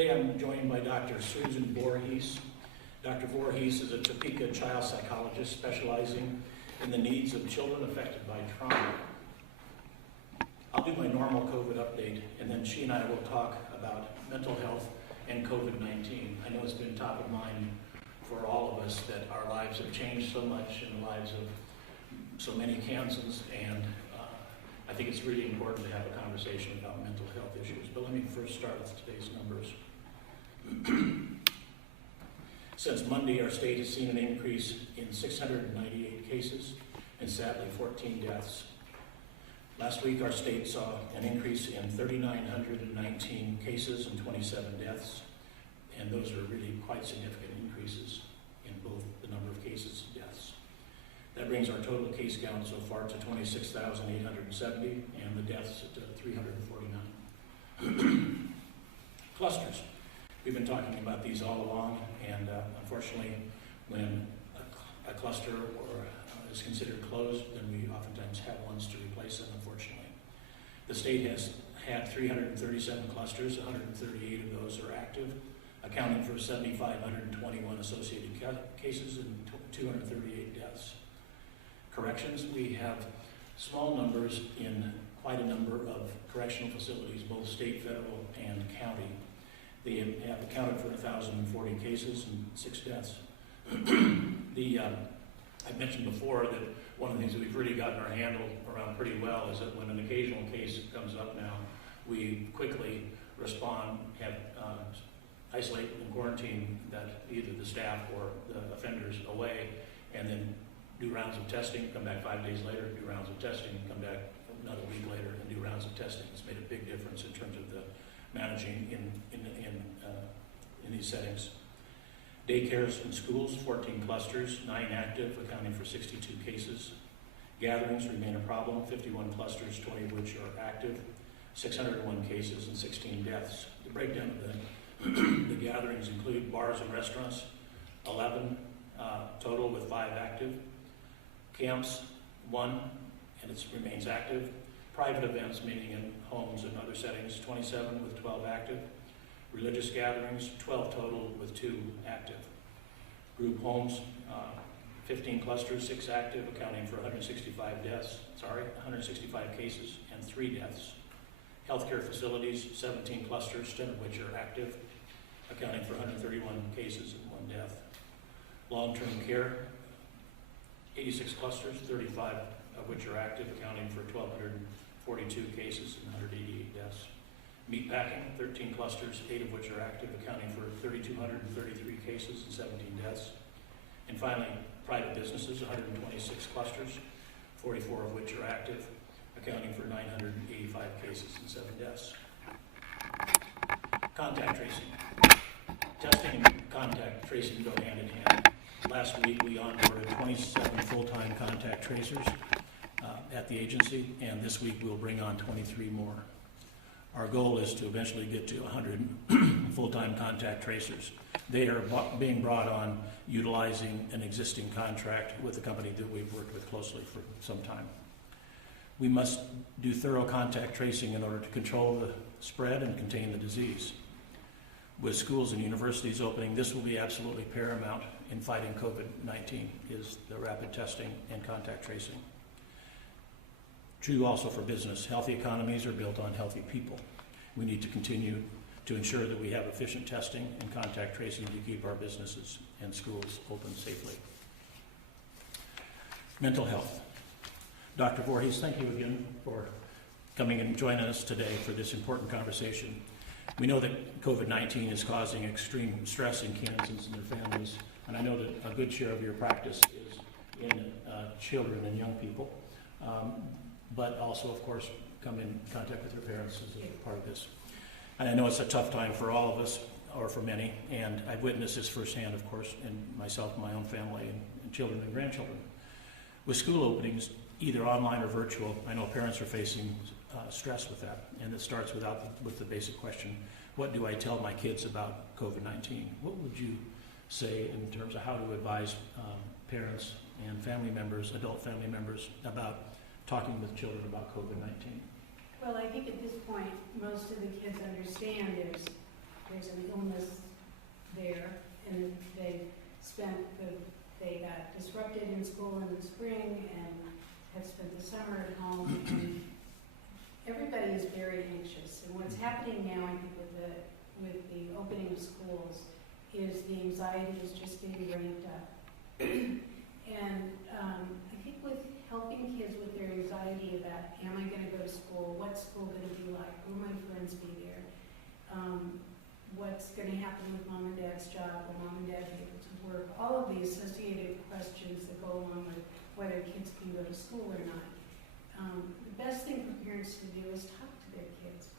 Today I'm joined by Dr. Susan Voorhees. Dr. Voorhees is a Topeka child psychologist specializing in the needs of children affected by trauma. I'll do my normal COVID update, and then she and I will talk about mental health and COVID-19. I know it's been top of mind for all of us that our lives have changed so much in the lives of so many Kansans, and I think it's really important to have a conversation about mental health issues. But let me first start with today's numbers. Since Monday, our state has seen an increase in 698 cases and sadly 14 deaths. Last week, our state saw an increase in 3,919 cases and 27 deaths, and those are really quite significant increases in both the number of cases and deaths. That brings our total case count so far to 26,870, and the deaths at 349. Clusters. We've been talking about these all along, and unfortunately, when a cluster is considered closed, then we oftentimes have ones to replace them, unfortunately. The state has had 337 clusters, 138 of those are active, accounting for 7,521 associated cases and 238 deaths. Corrections, we have small numbers in quite a number of correctional facilities, both state, federal, and county. They have accounted for 1,040 cases and 6 deaths. I mentioned before that one of the things that we've really gotten our handle around pretty well is that when an occasional case comes up now, we quickly respond, have isolate and quarantine that either the staff or the offenders away, and then do rounds of testing, come back 5 days later, do rounds of testing, come back another week later and do rounds of testing. It's made a big difference in terms of the managing in these settings. Daycares and schools, 14 clusters, 9 active, accounting for 62 cases. Gatherings remain a problem, 51 clusters, 20 of which are active, 601 cases and 16 deaths. The breakdown of the gatherings include bars and restaurants, 11 total with 5 active. Camps, 1, and it remains active. Private events, meaning in homes and other settings, 27 with 12 active. Religious gatherings, 12 total with 2 active. Group homes, 15 clusters, 6 active, accounting for 165 cases and 3 deaths. Healthcare facilities, 17 clusters, 10 of which are active, accounting for 131 cases and 1 death. Long-term care, 86 clusters, 35 of which are active, accounting for 1,242 cases and 188 deaths. Meatpacking, 13 clusters, 8 of which are active, accounting for 3,233 cases and 17 deaths. And finally, private businesses, 126 clusters, 44 of which are active, accounting for 985 cases and 7 deaths. Contact tracing. Testing and contact tracing go hand in hand. Last week, we onboarded 27 full-time contact tracers at the agency, and this week we'll bring on 23 more. Our goal is to eventually get to 100 full-time contact tracers. They are being brought on utilizing an existing contract with a company that we've worked with closely for some time. We must do thorough contact tracing in order to control the spread and contain the disease. With schools and universities opening, this will be absolutely paramount in fighting COVID-19, is the rapid testing and contact tracing. True also for business. Healthy economies are built on healthy people. We need to continue to ensure that we have efficient testing and contact tracing to keep our businesses and schools open safely. Mental health. Dr. Voorhees, thank you again for coming and joining us today for this important conversation. We know that COVID-19 is causing extreme stress in Kansans and their families, and I know that a good share of your practice is in children and young people, but also, of course, come in contact with their parents as a part of this. And I know it's a tough time for all of us, or for many, and I've witnessed this firsthand, of course, in myself, my own family, and children and grandchildren. With school openings, either online or virtual, I know parents are facing stress with that, and it starts with the basic question, what do I tell my kids about COVID-19? What would you say in terms of how to advise parents and family members, adult family members, about talking with children about COVID-19? Well, I think at this point, most of the kids understand there's there's an illness there, and they got disrupted in school in the spring and have spent the summer at home, and everybody is very anxious. And what's happening now, I think, with the opening of schools is the anxiety is just getting ramped up. And I think with helping kids with their anxiety about, am I going to go to school? What's school going to be like? Will my friends be there? What's going to happen with mom and dad's job? Will mom and dad be able to work? All of the associated questions that go along with whether kids can go to school or not. The best thing for parents to do is talk to their kids.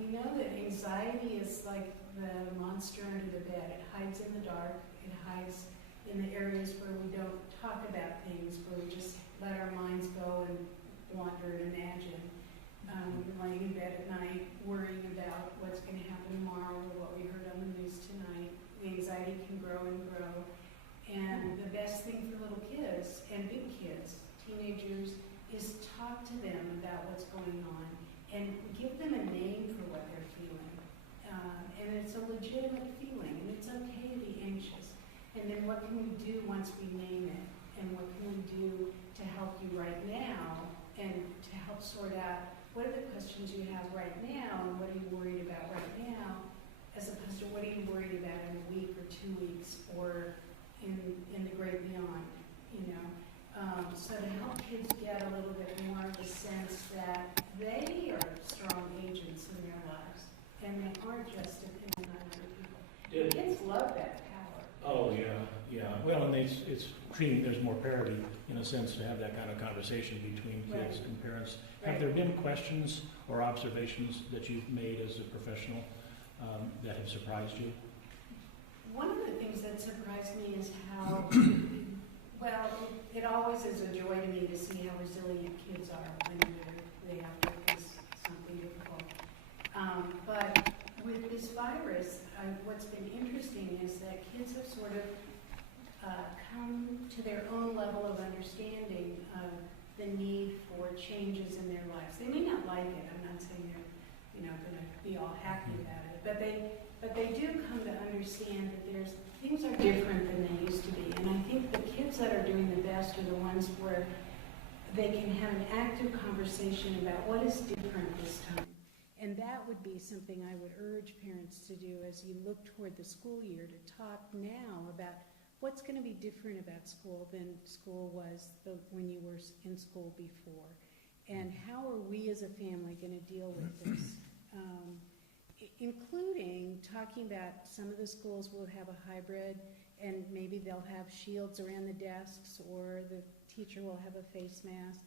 We know that anxiety is like the monster under the bed. It hides in the dark. It hides in the areas where we don't talk about things, where we just let our minds go and wander and imagine. We're laying in bed at night worrying about what's going to happen tomorrow or what we heard on the news tonight. The anxiety can grow and grow. And the best thing for little kids and big kids, teenagers, is talk to them about what's going on and give them a name for what they're feeling. And it's a legitimate feeling, and it's okay to be anxious. And then what can we do once we name it? And what can we do to help you right now and to help sort out what are the questions you have right now and what are you worried about right now, as opposed to what are you worried about in a week or 2 weeks or in the great beyond, you know? So to help kids get a little bit more of the sense that they are strong agents in their lives and they aren't just dependent on other people. Kids love that power. Oh, yeah. Well, and it's treating, there's more parity in a sense to have that kind of conversation between kids and parents. Have there been questions or observations that you've made as a professional that have surprised you? One of the things that surprised me is how, well, it always is a joy to me to see how resilient kids are when they have to face something difficult. But with this virus, what's been interesting is that kids have sort of come to their own level of understanding of the need for changes in their lives. They may not like it. I'm not saying they're, going to be all happy about it, but they do come to understand that things are different than they used to be. And I think the kids that are doing the best are the ones where they can have an active conversation about what is different this time. And that would be something I would urge parents to do as you look toward the school year, to talk now about what's going to be different about school than school was when you were in school before. And how are we as a family going to deal with this? Including talking about some of the schools will have a hybrid and maybe they'll have shields around the desks or the teacher will have a face mask.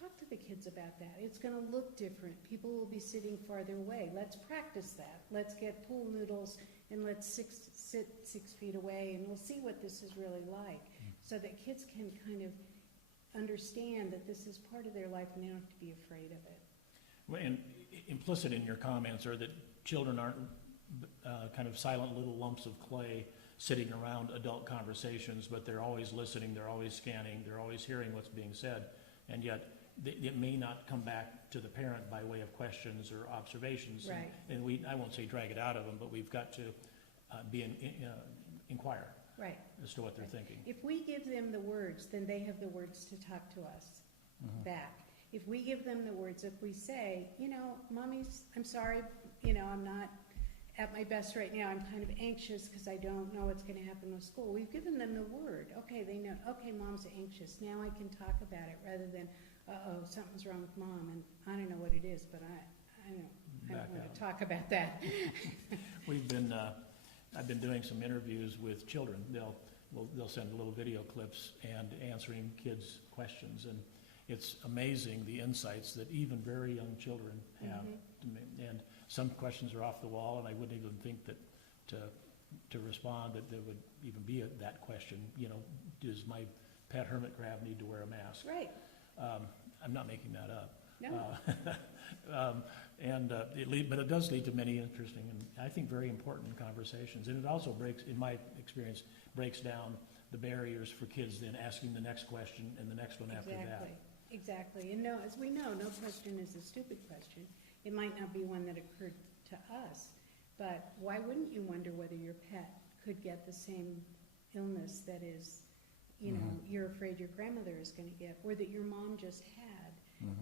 Talk to the kids about that. It's going to look different. People will be sitting farther away. Let's practice that. Let's get pool noodles and let's sit 6 feet away and we'll see what this is really like, so that kids can kind of understand that this is part of their life and they don't have to be afraid of it. Well, and implicit in your comments are that children aren't kind of silent little lumps of clay sitting around adult conversations, but they're always listening, they're always scanning, they're always hearing what's being said, and yet it may not come back to the parent by way of questions or observations. Right. And I won't say drag it out of them, but we've got to inquire as to what they're thinking. If we give them the words, then they have the words to talk to us back. If we give them the words, if we say, Mommy's, I'm sorry, I'm not at my best right now. I'm kind of anxious because I don't know what's going to happen with school. We've given them the word. Okay, they know, okay, Mom's anxious. Now I can talk about it rather than, uh-oh, something's wrong with Mom, and I don't know what it is, but I don't want to talk about that. I've been doing some interviews with children. They'll send little video clips and answering kids' questions, and it's amazing the insights that even very young children have. And some questions are off the wall, and I wouldn't even think that to respond that there would even be that question. Does my pet hermit crab need to wear a mask? Right. I'm not making that up. No. But it does lead to many interesting and I think very important conversations. And it also in my experience, breaks down the barriers for kids then asking the next question and the next one after that. Exactly. And as we know, no question is a stupid question. It might not be one that occurred to us, but why wouldn't you wonder whether your pet could get the same illness that is, you know, you're afraid your grandmother is going to get, or that your mom just had?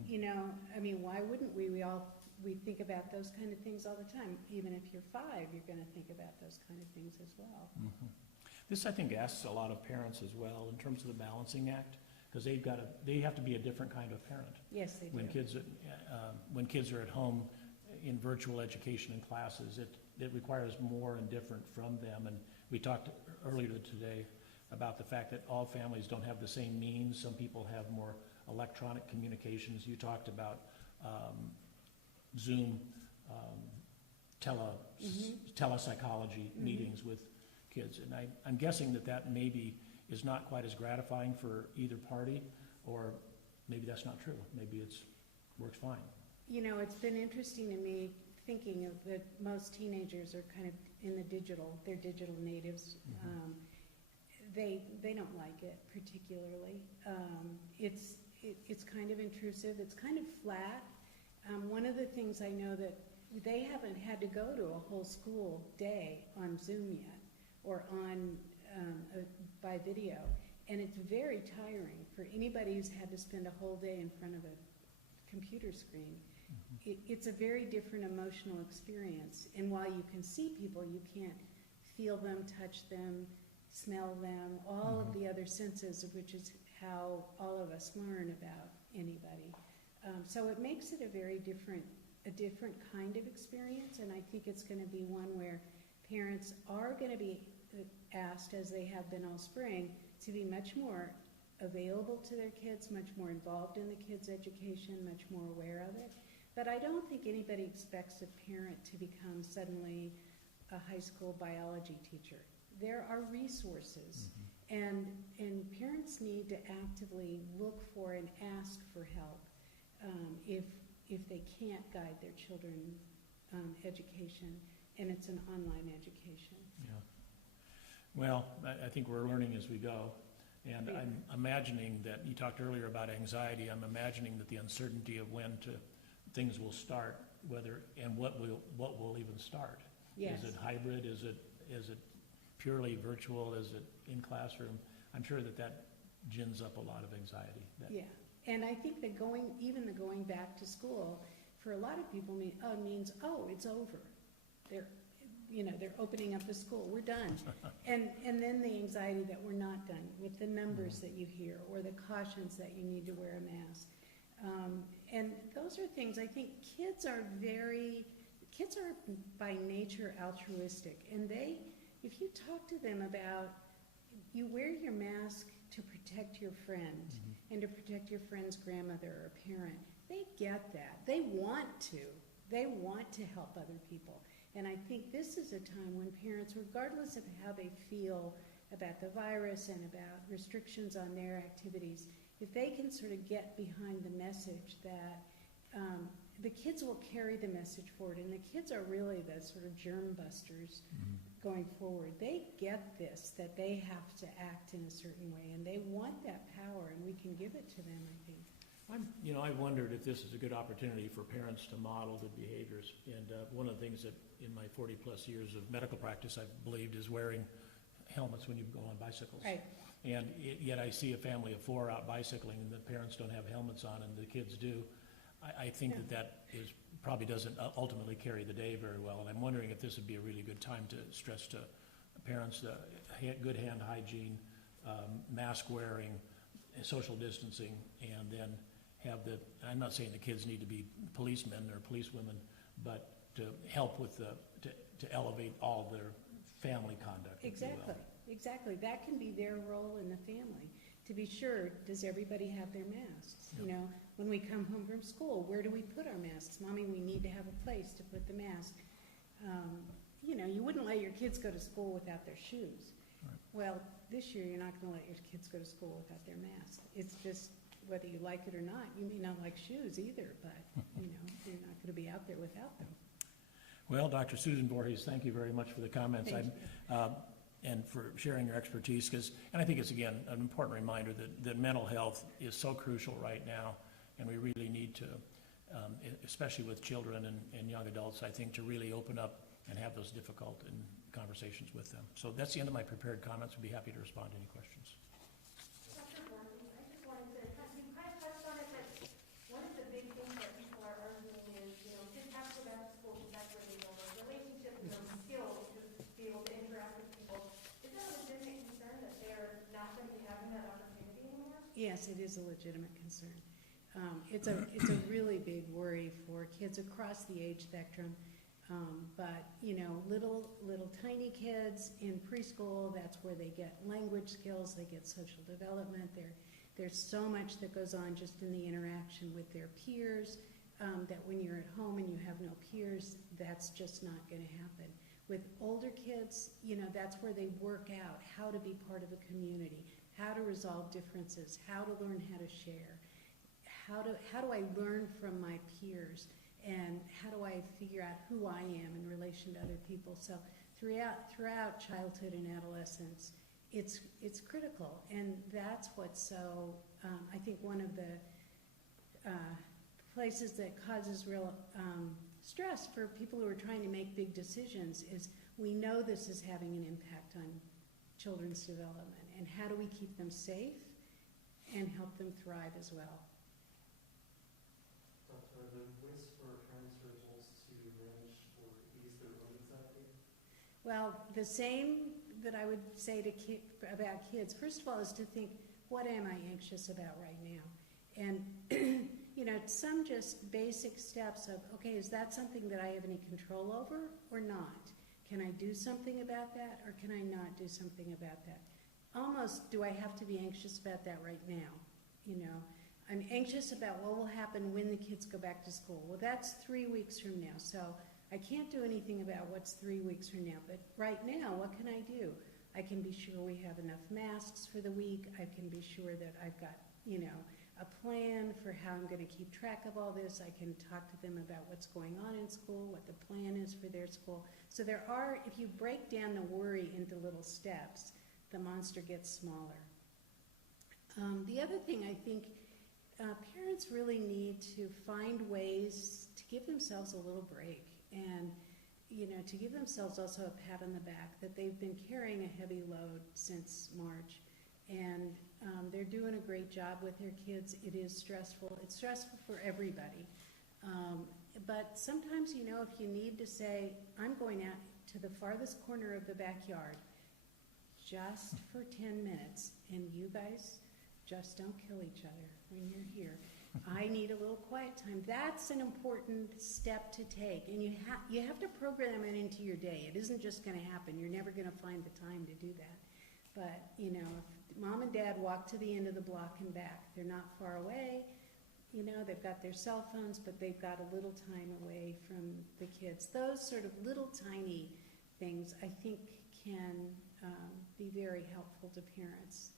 You know, I mean, why wouldn't we? We think about those kind of things all the time. Even if you're 5, you're going to think about those kind of things as well. This, I think, asks a lot of parents as well in terms of the balancing act, because they have to be a different kind of parent. Yes, they do. When kids are at home in virtual education and classes, it requires more and different from them. And we talked earlier today about the fact that all families don't have the same means. Some people have more electronic communications. You talked about Zoom, telepsychology meetings with kids. And I'm guessing that maybe is not quite as gratifying for either party, or maybe that's not true. Maybe it's works fine. You know, it's been interesting to me thinking of that most teenagers are kind of in the digital, they're digital natives. They don't like it particularly. It's kind of intrusive. It's kind of flat. One of the things I know that they haven't had to go to a whole school day on Zoom yet, or on by video, and it's very tiring for anybody who's had to spend a whole day in front of a computer screen. It's a very different emotional experience, and while you can see people, you can't feel them, touch them, smell them, all of the other senses, of which is how all of us learn about anybody. So it makes it a very different kind of experience, and I think it's going to be one where parents are going to be asked, as they have been all spring, to be much more available to their kids, much more involved in the kids' education, much more aware of it. But I don't think anybody expects a parent to become suddenly a high school biology teacher. There are resources, and parents need to actively look for and ask for help if they can't guide their children's education, and it's an online education. Yeah. Well, I think we're learning as we go. And I'm imagining that, you talked earlier about anxiety, I'm imagining that the uncertainty of when things will start, and what will even start. Yes. Is it hybrid? Is it purely virtual? Is it in classroom? I'm sure that gins up a lot of anxiety. Yeah, and I think that going back to school, for a lot of people means, it's over. They're opening up the school, we're done. And then the anxiety that we're not done, with the numbers that you hear, or the cautions that you need to wear a mask. And those are things, I think kids are by nature altruistic, and if you talk to them about, you wear your mask to protect your friend, and to protect your friend's grandmother or parent, they get that. They want to help other people. And I think this is a time when parents, regardless of how they feel about the virus and about restrictions on their activities, if they can sort of get behind the message that the kids will carry the message forward, and the kids are really the sort of germ busters going forward. They get this, that they have to act in a certain way, and they want that power, and we can give it to them, I think. I wondered if this is a good opportunity for parents to model good behaviors. And one of the things that in my 40-plus years of medical practice I've believed is wearing helmets when you go on bicycles. Right. And yet I see a family of 4 out bicycling, and the parents don't have helmets on, and the kids do. I think that probably doesn't ultimately carry the day very well. And I'm wondering if this would be a really good time to stress to parents good hand hygiene, mask wearing, social distancing, and then I'm not saying the kids need to be policemen or policewomen, but to help with to elevate all their family conduct. Exactly. That can be their role in the family. To be sure, does everybody have their masks? Yep. You know, when we come home from school, where do we put our masks? Mommy, we need to have a place to put the mask. You wouldn't let your kids go to school without their shoes. Right. Well, this year you're not going to let your kids go to school without their masks. It's just, whether you like it or not, you may not like shoes either, but you're not going to be out there without them. Well, Dr. Susan Voorhees, thank you very much for the comments. Thank you. And for sharing your expertise, and I think it's, again, an important reminder that mental health is so crucial right now, and we really need to, especially with children and young adults, I think, to really open up and have those difficult conversations with them. So that's the end of my prepared comments. I'd be happy to respond to any questions. Dr. Voorhees, I just wanted to, you kind of touched on it, but one of the big things that people are arguing is, kids have to go back to school because that's where they build those relationships and those skills to be able to interact with people. Is that a legitimate concern that they're not going to be having that opportunity anymore? Yes, it is a legitimate concern. It's a really big worry for kids across the age spectrum. But little tiny kids in preschool, that's where they get language skills, they get social development. There's so much that goes on just in the interaction with their peers, that when you're at home and you have no peers, that's just not going to happen. With older kids, that's where they work out how to be part of a community, how to resolve differences, how to learn how to share, how do I learn from my peers, and how do I figure out who I am in relation to other people. So throughout childhood and adolescence, it's critical, and that's what's so, I think one of the places that causes real stress for people who are trying to make big decisions is we know this is having an impact on children's development, and how do we keep them safe and help them thrive as well. Are there ways for parents or adults to manage or ease their load anxiety? Well, the same that I would say to about kids, first of all, is to think, what am I anxious about right now? And, some just basic steps of, okay, is that something that I have any control over or not? Can I do something about that, or can I not do something about that? Almost, do I have to be anxious about that right now? I'm anxious about what will happen when the kids go back to school. Well, that's 3 weeks from now, so I can't do anything about what's 3 weeks from now. But right now, what can I do? I can be sure we have enough masks for the week. I can be sure that I've got, a plan for how I'm going to keep track of all this. I can talk to them about what's going on in school, what the plan is for their school. So if you break down the worry into little steps, the monster gets smaller. The other thing I think, parents really need to find ways to give themselves a little break and, to give themselves also a pat on the back that they've been carrying a heavy load since March. And they're doing a great job with their kids. It is stressful. It's stressful for everybody. But sometimes, if you need to say, I'm going out to the farthest corner of the backyard just for 10 minutes, and you guys just don't kill each other when you're here. I need a little quiet time. That's an important step to take, and you have to program it into your day. It isn't just going to happen. You're never going to find the time to do that. But, if mom and dad walk to the end of the block and back, they're not far away. They've got their cell phones, but they've got a little time away from the kids. Those sort of little tiny things, I think, can be very helpful to parents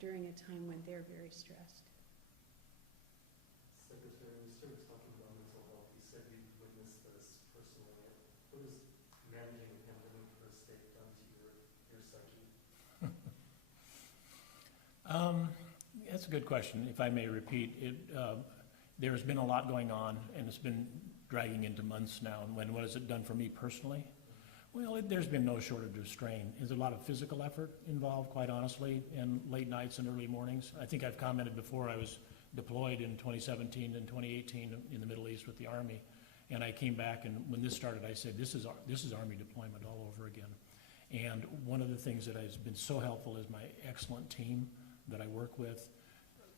during a time when they're very stressed. Secretary, we started talking about mental health. You said you witnessed this personally. What is managing a pandemic for a state done to your psyche? That's a good question. If I may repeat, there's been a lot going on, and it's been dragging into months now. And what has it done for me personally? Well, there's been no shortage of strain. There's a lot of physical effort involved, quite honestly, and late nights and early mornings. I think I've commented before, I was deployed in 2017 and 2018 in the Middle East with the Army. And I came back, and when this started, I said, this is Army deployment all over again. And one of the things that has been so helpful is my excellent team that I work with.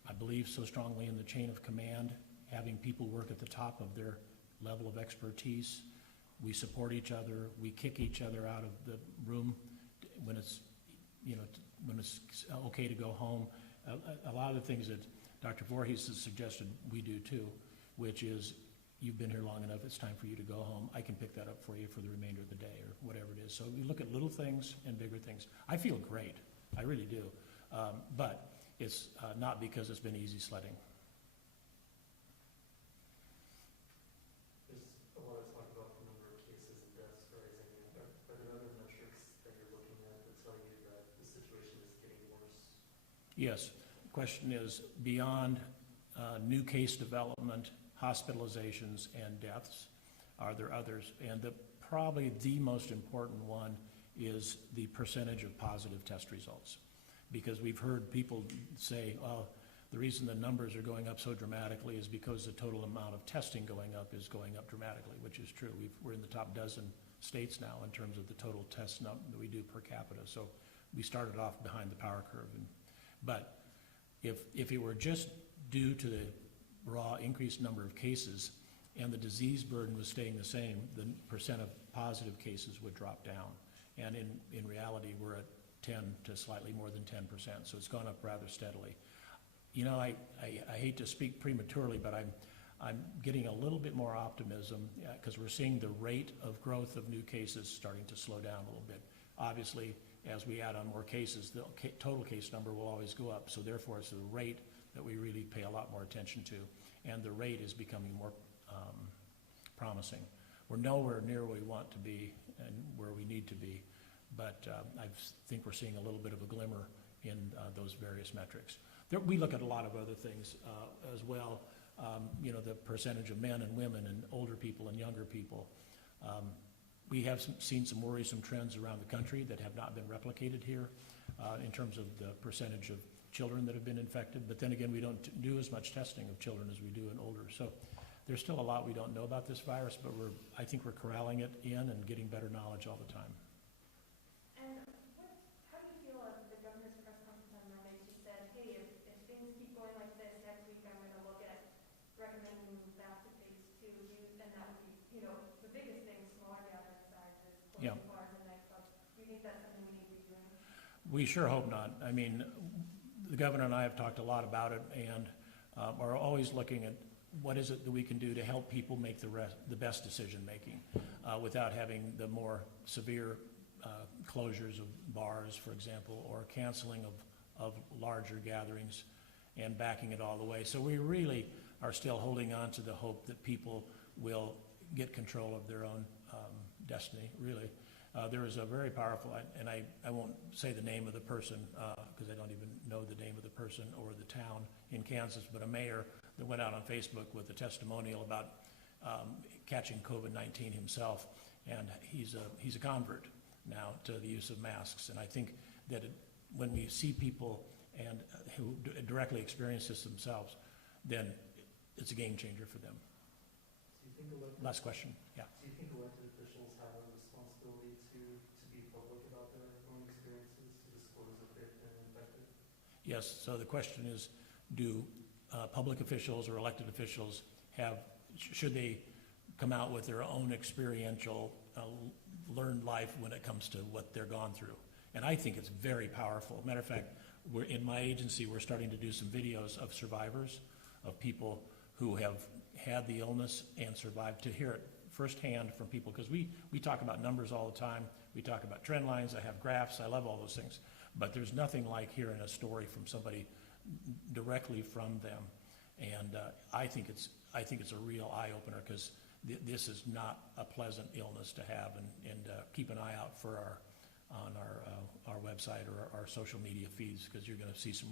I believe so strongly in the chain of command, having people work at the top of their level of expertise. We support each other. We kick each other out of the room when it's, when it's okay to go home. A lot of the things that Dr. Voorhees has suggested we do too, which is, you've been here long enough, it's time for you to go home. I can pick that up for you for the remainder of the day or whatever it is. So we look at little things and bigger things. I feel great. I really do. But it's not because it's been easy sledding. There's a lot of talk about the number of cases and deaths rising. Are there other metrics that you're looking at that tell you that the situation is getting worse? Yes. The question is, beyond new case development, hospitalizations, and deaths, are there others? And the probably the most important one is the percentage of positive test results. Because we've heard people say, oh, the reason the numbers are going up so dramatically is because the total amount of testing going up is going up dramatically, which is true. We're in the top dozen states now in terms of the total tests that we do per capita. So we started off behind the power curve. But if it were just due to the raw increased number of cases and the disease burden was staying the same, the percent of positive cases would drop down. And in reality, we're at 10 to slightly more than 10%, so it's gone up rather steadily. You know, I hate to speak prematurely, but I'm getting a little bit more optimism because we're seeing the rate of growth of new cases starting to slow down a little bit. Obviously, as we add on more cases, the total case number will always go up, so therefore it's the rate that we really pay a lot more attention to, and the rate is becoming more promising. We're nowhere near where we want to be and where we need to be, but I think we're seeing a little bit of a glimmer in those various metrics. We look at a lot of other things as well, you know, the percentage of men and women and older people and younger people. We have seen some worrisome trends around the country that have not been replicated here in terms of the percentage of children that have been infected, but then again, we don't do as much testing of children as we do in older. So there's still a lot we don't know about this virus, but I think we're corralling it in and getting better knowledge all the time. And how do you feel of the governor's press conference on Monday? She said, hey, if things keep going like this, next week I'm going to look at recommending we move back to phase 2. And that would be, you know, the biggest thing, smaller gathering sizes, closing bars and nightclubs. Do you think that's something we need to be doing? We sure hope not. I mean, the governor and I have talked a lot about it and are always looking at what is it that we can do to help people make the best decision making without having the more severe closures of bars, for example, or canceling of larger gatherings and backing it all the way. So we really are still holding on to the hope that people will get control of their own destiny, really. There is a very powerful, and I won't say the name of the person because I don't even know the name of the person or the town in Kansas, but a mayor that went out on Facebook with a testimonial about catching COVID-19 himself, and he's a convert now to the use of masks. And I think that when we see people and who directly experience this themselves, then it's a game changer for them. Do you think Last question, yeah. Do you think elected officials have a responsibility to be public about their own experiences, to disclose if they've been infected? Yes, so the question is, do public officials or elected officials should they come out with their own experiential learned life when it comes to what they're gone through? And I think it's very powerful. Matter of fact, in my agency, we're starting to do some videos of survivors, of people who have had the illness and survived, to hear it firsthand from people, because we talk about numbers all the time. We talk about trend lines. I have graphs. I love all those things. But there's nothing like hearing a story from somebody directly from them. And I think it's a real eye-opener, because this is not a pleasant illness to have. And keep an eye out for on our website or our social media feeds, because you're going to see some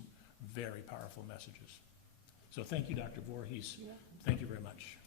very powerful messages. So thank you, Dr. Voorhees. Yeah. Thank you very much.